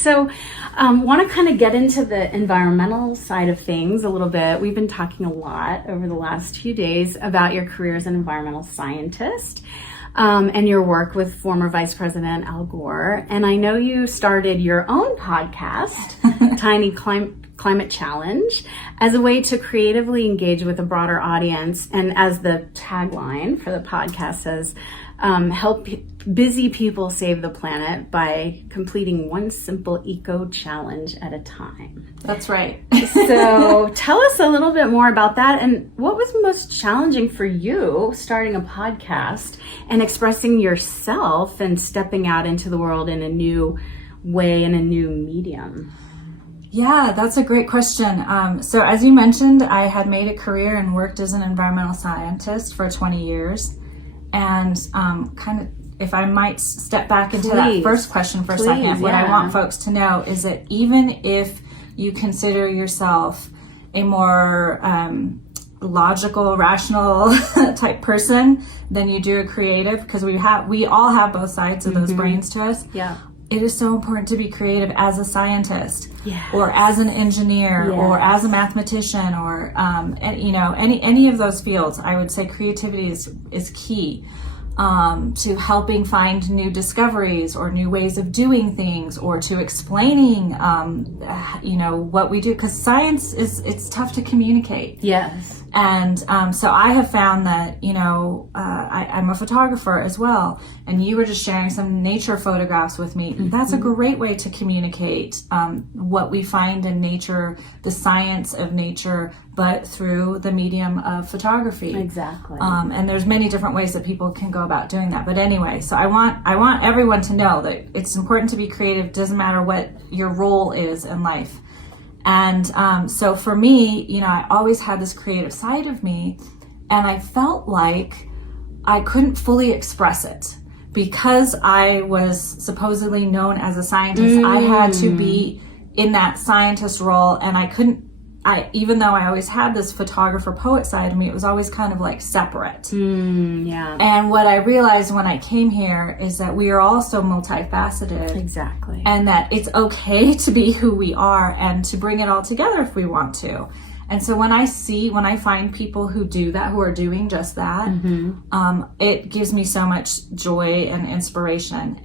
So want to kind of get into the environmental side of things a little bit. We've been talking a lot over the last few days about your career as an environmental scientist and your work with former Vice President Al Gore. And I know you started your own podcast, Tiny Climate Challenge, as a way to creatively engage with a broader audience. And as the tagline for the podcast says, help busy people save the planet by completing one simple eco challenge at a time. That's right. So tell us a little bit more about that, and what was most challenging for you starting a podcast and expressing yourself and stepping out into the world in a new way, in a new medium? Yeah, that's a great question. So as you mentioned, I had made a career and worked as an environmental scientist for 20 years. And kind of, if I might step back into that first question for a second, what I want folks to know is that even if you consider yourself a more logical, rational type person than you do a creative, because we all have both sides of those brains to us. Yeah. It is so important to be creative as a scientist, or as an engineer, or as a mathematician, or any of those fields. I would say creativity is key to helping find new discoveries or new ways of doing things, or to explaining what we do, because science it's tough to communicate. Yes. And so I have found that, I'm a photographer as well, and you were just sharing some nature photographs with me. Mm-hmm. That's a great way to communicate what we find in nature, the science of nature, but through the medium of photography. Exactly. And there's many different ways that people can go about doing that. But anyway, so I want everyone to know that it's important to be creative. Doesn't matter what your role is in life. And so for me, I always had this creative side of me, and I felt like I couldn't fully express it because I was supposedly known as a scientist. I had to be in that scientist role, and even though I always had this photographer poet side of me, it was always kind of like separate. And what I realized when I came here is that we are all so multifaceted. Exactly. And that it's okay to be who we are and to bring it all together if we want to. And so when I find people who do that, who are doing just that, it gives me so much joy and inspiration.